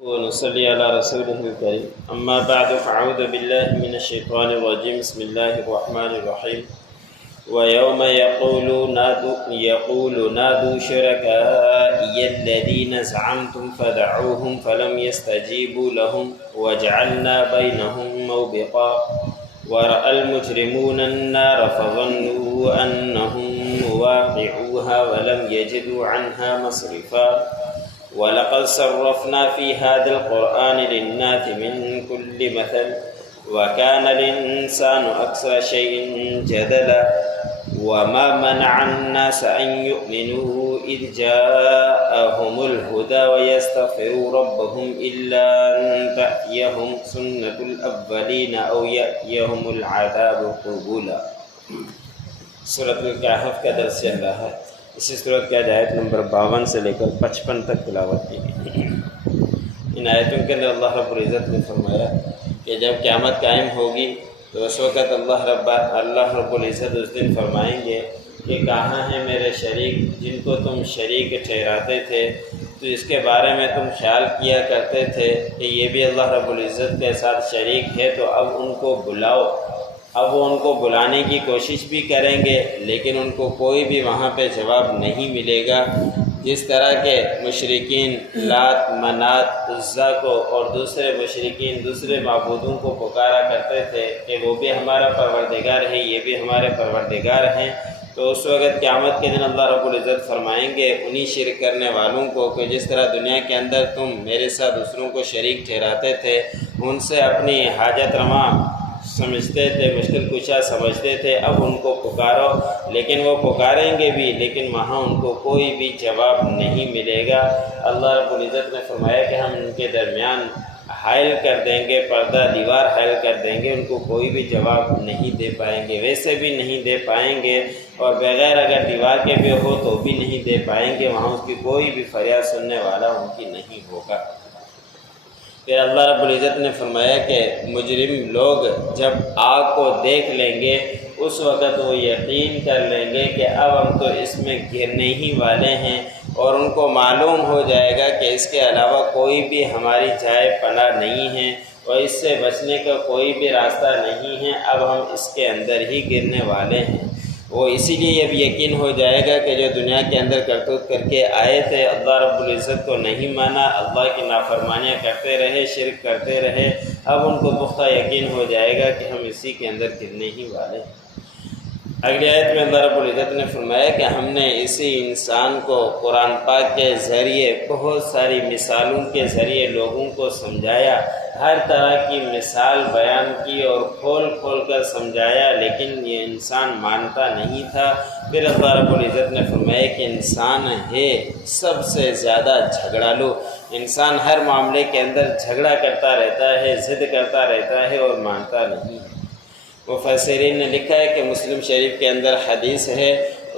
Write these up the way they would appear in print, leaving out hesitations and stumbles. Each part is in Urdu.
ونصلي على رسوله الكريم أما بعد فأعوذ بالله من الشيطان الرجيم بسم الله الرحمن الرحيم ويوم يقول نادوا شركائي الذين زعمتم فدعوهم فلم يستجيبوا لهم وجعلنا بينهم موبقا ورأى المجرمون النار فظنوا أنهم مواقعوها ولم يجدوا عنها مصرفا وَلَقَدْ صَرَّفْنَا فِي هَذَا الْقُرْآنِ لِلنَّاسِ مِنْ كُلِّ مَثَلٍ وَكَانَ الْإِنسَانُ أَكْثَرَ شَيْءٍ جَدَلًا وَمَا مَنَعَ النَّاسَ أَنْ يُؤْمِنُوا إِذْ جَاءَهُمُ الْهُدَى وَيَسْتَغْفِرُوا رَبَّهُمْ إِلَّا أَنْ تَأْتِيَهُمْ سُنَّةُ الْأَوَّلِينَ أَوْ يَأْتِيَهُمُ الْعَذَابُ قُبُلًا۔ سورۃ الکہف کا درس چل رہا ہے۔ اسی صورت کی آیت نمبر 52 سے لے کر 55 تک تلاوت کی گئی۔ ان آیتوں کے اندر اللہ رب العزت نے فرمایا کہ جب قیامت قائم ہوگی تو اس وقت اللہ رب العزت اس دن فرمائیں گے کہ کہاں ہیں میرے شریک جن کو تم شریک ٹھہراتے تھے، تو اس کے بارے میں تم خیال کیا کرتے تھے کہ یہ بھی اللہ رب العزت کے ساتھ شریک ہے، تو اب ان کو بلاؤ۔ اب وہ ان کو بلانے کی کوشش بھی کریں گے لیکن ان کو کوئی بھی وہاں پہ جواب نہیں ملے گا۔ جس طرح کے مشرکین لات، منات، عزیٰ کو اور دوسرے مشرکین دوسرے معبودوں کو پکارا کرتے تھے کہ وہ بھی ہمارا پروردگار ہے، یہ بھی ہمارے پروردگار ہیں، تو اس وقت قیامت کے دن اللہ رب العزت فرمائیں گے انہی شرک کرنے والوں کو کہ جس طرح دنیا کے اندر تم میرے ساتھ دوسروں کو شریک ٹھہراتے تھے، ان سے اپنی حاجت رواں سمجھتے تھے، مشکل کشا سمجھتے تھے، اب ان کو پکارو، لیکن وہ پکاریں گے بھی لیکن وہاں ان کو کوئی بھی جواب نہیں ملے گا۔ اللہ رب العزت نے فرمایا کہ ہم ان کے درمیان حائل کر دیں گے، پردہ دیوار حائل کر دیں گے، ان کو کوئی بھی جواب نہیں دے پائیں گے، ویسے بھی نہیں دے پائیں گے، اور بغیر اگر دیوار کے بھی ہو تو بھی نہیں دے پائیں گے، وہاں اس کی کوئی بھی فریاد سننے والا ان کی نہیں ہوگا۔ پھر اللہ رب العزت نے فرمایا کہ مجرم لوگ جب آگ کو دیکھ لیں گے اس وقت وہ یقین کر لیں گے کہ اب ہم تو اس میں گرنے ہی والے ہیں، اور ان کو معلوم ہو جائے گا کہ اس کے علاوہ کوئی بھی ہماری جائے پناہ نہیں ہے اور اس سے بچنے کا کوئی بھی راستہ نہیں ہے، اب ہم اس کے اندر ہی گرنے والے ہیں۔ وہ اسی لیے اب یقین ہو جائے گا کہ جو دنیا کے اندر کرتوت کر کے آئے تھے، اللہ رب العزت کو نہیں مانا، اللہ کی نافرمانیاں کرتے رہے، شرک کرتے رہے، اب ان کو پختہ یقین ہو جائے گا کہ ہم اسی کے اندر گرنے ہی والے ہیں۔ اگلی آیت میں اللہ رب العزت نے فرمایا کہ ہم نے اسی انسان کو قرآن پاک کے ذریعے بہت ساری مثالوں کے ذریعے لوگوں کو سمجھایا، ہر طرح کی مثال بیان کی اور کھول کھول کر سمجھایا، لیکن یہ انسان مانتا نہیں تھا۔ پھر اللہ رب العزت نے فرمایا کہ انسان ہے سب سے زیادہ جھگڑالو، انسان ہر معاملے کے اندر جھگڑا کرتا رہتا ہے، ضد کرتا رہتا ہے اور مانتا نہیں ہے۔ مفسرین نے لکھا ہے کہ مسلم شریف کے اندر حدیث ہے،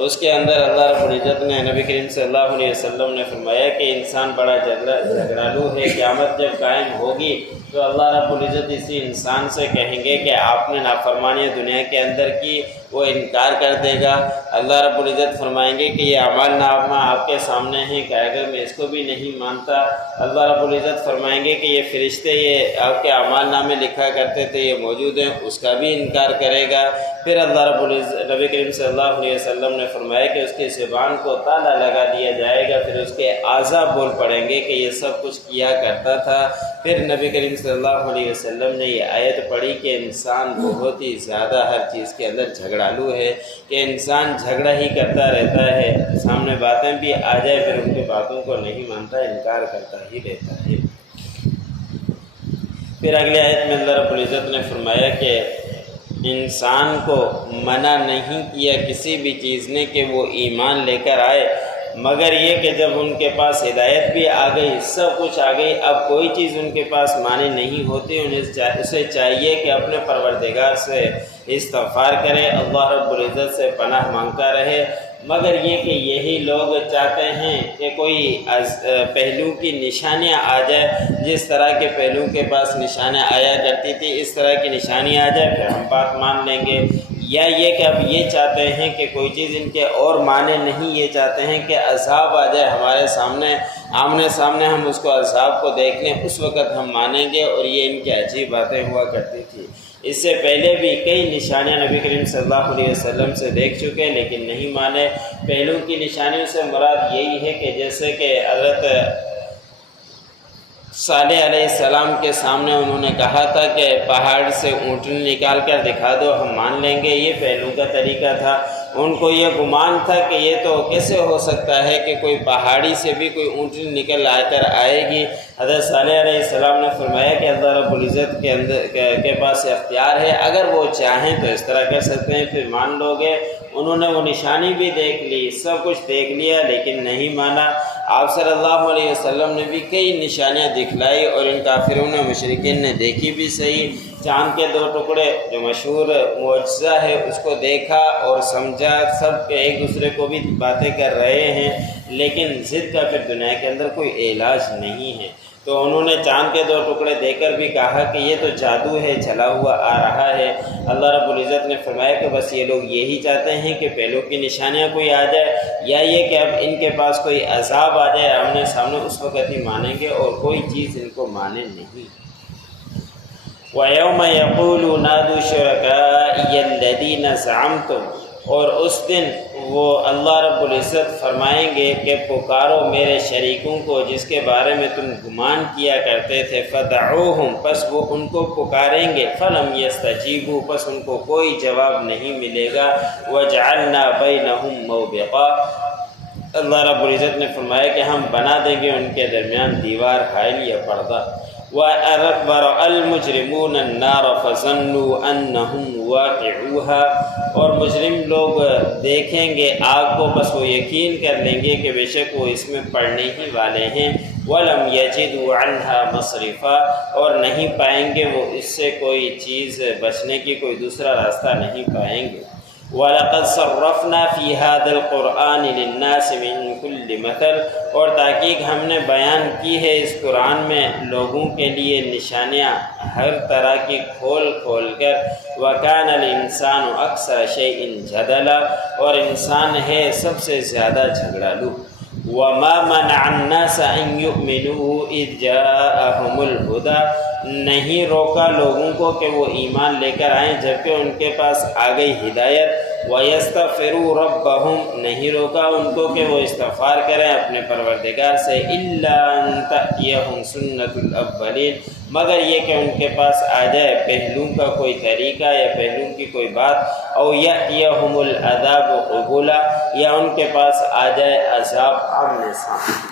اس کے اندر اللہ رب العزت نے نبی کریم صلی اللہ علیہ وسلم نے فرمایا کہ انسان بڑا جھگڑالو ہے، قیامت جب قائم ہوگی تو اللہ رب العزت اسی انسان سے کہیں گے کہ آپ نے نافرمانی دنیا کے اندر کی، وہ انکار کر دے گا۔ اللہ رب العزت فرمائیں گے کہ یہ اعمال نامہ آپ کے سامنے ہیں، کہے گا میں اس کو بھی نہیں مانتا۔ اللہ رب العزت فرمائیں گے کہ یہ فرشتے یہ آپ کے اعمال نامے لکھا کرتے تھے، یہ موجود ہیں، اس کا بھی انکار کرے گا۔ پھر اللہ رب العزت نبی کریم صلی اللہ علیہ وسلم نے فرمایا کہ اس کی زبان کو تالا لگا دیا جائے گا، پھر اس کے اعضاء بول پڑیں گے کہ یہ سب کچھ کیا کرتا تھا۔ پھر نبی کریم صلی اللہ علیہ وسلم نے یہ آیت پڑھی کہ انسان بہت ہی زیادہ ہر چیز کے اندر جھگڑالو ہے، کہ انسان جھگڑا ہی کرتا رہتا ہے، سامنے باتیں بھی آ جائے پھر ان کی باتوں کو نہیں مانتا، انکار کرتا ہی رہتا ہے۔ پھر اگلی آیت میں اللہ رب العزت نے فرمایا کہ انسان کو منع نہیں کیا کسی بھی چیز نے کہ وہ ایمان لے کر آئے، مگر یہ کہ جب ان کے پاس ہدایت بھی آ گئی، سب کچھ آ گئی، اب کوئی چیز ان کے پاس مانی نہیں ہوتی، اسے چاہیے کہ اپنے پروردگار سے استغفار کرے، اللہ رب العزت سے پناہ مانگتا رہے۔ مگر یہ کہ یہی لوگ چاہتے ہیں کہ کوئی پہلو کی نشانیاں آ جائے، جس طرح کے پہلو کے پاس نشانیاں آیا کرتی تھی اس طرح کی نشانی آ جائے پھر ہم بات مان لیں گے۔ یا یہ کہ اب یہ چاہتے ہیں کہ کوئی چیز ان کے اور مانے نہیں، یہ چاہتے ہیں کہ عذاب آ جائے ہمارے سامنے، آمنے سامنے ہم اس کو عذاب کو دیکھ لیں، اس وقت ہم مانیں گے۔ اور یہ ان کی عجیب باتیں ہوا کرتی تھی۔ اس سے پہلے بھی کئی نشانیاں نبی کریم صلی اللہ علیہ وسلم سے دیکھ چکے لیکن نہیں مانے۔ پہلو کی نشانیوں سے مراد یہی ہے کہ جیسے کہ حضرت صالح علیہ السلام کے سامنے انہوں نے کہا تھا کہ پہاڑ سے اونٹنی نکال کر دکھا دو ہم مان لیں گے، یہ پہلو کا طریقہ تھا۔ ان کو یہ گمان تھا کہ یہ تو کیسے ہو سکتا ہے کہ کوئی پہاڑی سے بھی کوئی اونٹنی نکل آ کر آئے گی۔ حضرت صالح علیہ السلام نے فرمایا کہ اللہ رب العزت کے پاس اختیار ہے، اگر وہ چاہیں تو اس طرح کر سکتے ہیں، پھر مان لو گے۔ انہوں نے وہ نشانی بھی دیکھ لی، سب کچھ دیکھ لیا لیکن نہیں مانا۔ آپ صلی اللہ علیہ وسلم نے بھی کئی نشانیاں دکھلائی اور ان کافروں نے مشرکین نے دیکھی بھی صحیح۔ چاند کے 2 ٹکڑے جو مشہور معجزہ ہے اس کو دیکھا اور سمجھا، سب کے ایک دوسرے کو بھی باتیں کر رہے ہیں لیکن ضد کا پھر دنیا کے اندر کوئی علاج نہیں ہے۔ تو انہوں نے چاند کے 2 ٹکڑے دے کر بھی کہا کہ یہ تو جادو ہے، چلا ہوا آ رہا ہے۔ اللہ رب العزت نے فرمایا کہ بس یہ لوگ یہی چاہتے ہیں کہ پہلو کی نشانیاں کوئی آ جائے، یا یہ کہ اب ان کے پاس کوئی عذاب آ جائے آمنے سامنے، اس وقت ہی مانیں گے اور کوئی چیز ان کو مانے نہیں۔ وَيَوْمَ يَقُولُ نَادُوا شُرَكَائِيَ الَّذِينَ زَعَمْتُمْ، اور اس دن وہ اللہ رب العزت فرمائیں گے کہ پکارو میرے شریکوں کو جس کے بارے میں تم گمان کیا کرتے تھے، فَدَعُوهُمْ، پس وہ ان کو پکاریں گے، فَلَمْ يَسْتَجِيبُوا، پس ان کو کوئی جواب نہیں ملے گا، وَجَعَلْنَا بَيْنَهُمْ مَوْبِقًا، اللہ رب العزت نے فرمایا کہ ہم بنا دیں گے ان کے درمیان دیوار، حائل یا پردہ۔ وَرَأَى الْمُجْرِمُونَ النَّارَ فَظَنُّوا أَنَّهُمْ وَاقِعُوهَا، اور مجرم لوگ دیکھیں گے آگ کو بس وہ یقین کر لیں گے کہ بے شک وہ اس میں پڑنے ہی والے ہیں۔ وَلَمْ يَجِدُوا عَنْهَا مَصْرِفًا، اور نہیں پائیں گے وہ اس سے کوئی چیز بچنے کی، کوئی دوسرا راستہ نہیں پائیں گے۔ وَلَقَدْ صَرَّفْنَا فِي هَذَا الْقُرْآنِ لِلنَّاسِ مِنْ كُلِّ مَثَلٍ، اور تحقیق ہم نے بیان کی ہے اس قرآن میں لوگوں کے لیے نشانیاں ہر طرح کی کھول کھول کر۔ وَكَانَ الْإِنسَانُ أَكْثَرَ شَيْءٍ جَدَلًا، اور انسان ہے سب سے زیادہ جھگڑالو۔ وَمَا مَنَعَ النَّاسَ أَن يُؤْمِنُوا إِذْ جَاءَهُمُ الْهُدَىٰ، نہیں روکا لوگوں کو کہ وہ ایمان لے کر آئیں جبکہ ان کے پاس آ گئی ہدایت۔ وَيَسْتَغْفِرُوا رَبَّهُمْ، نہیں روکا ان کو کہ وہ استغفار کریں اپنے پروردگار سے۔ إِلَّا أَن تَأْتِيَهُمْ سُنَّةُ الْأَوَّلِينَ، مگر یہ کہ ان کے پاس آ جائے پہلوں کا کوئی طریقہ یا پہلوں کی کوئی بات۔ أَوْ يَأْتِيَهُمُ الْعَذَابُ قُبُولًا، یا ان کے پاس آ جائے عذاب آمنے سامنے۔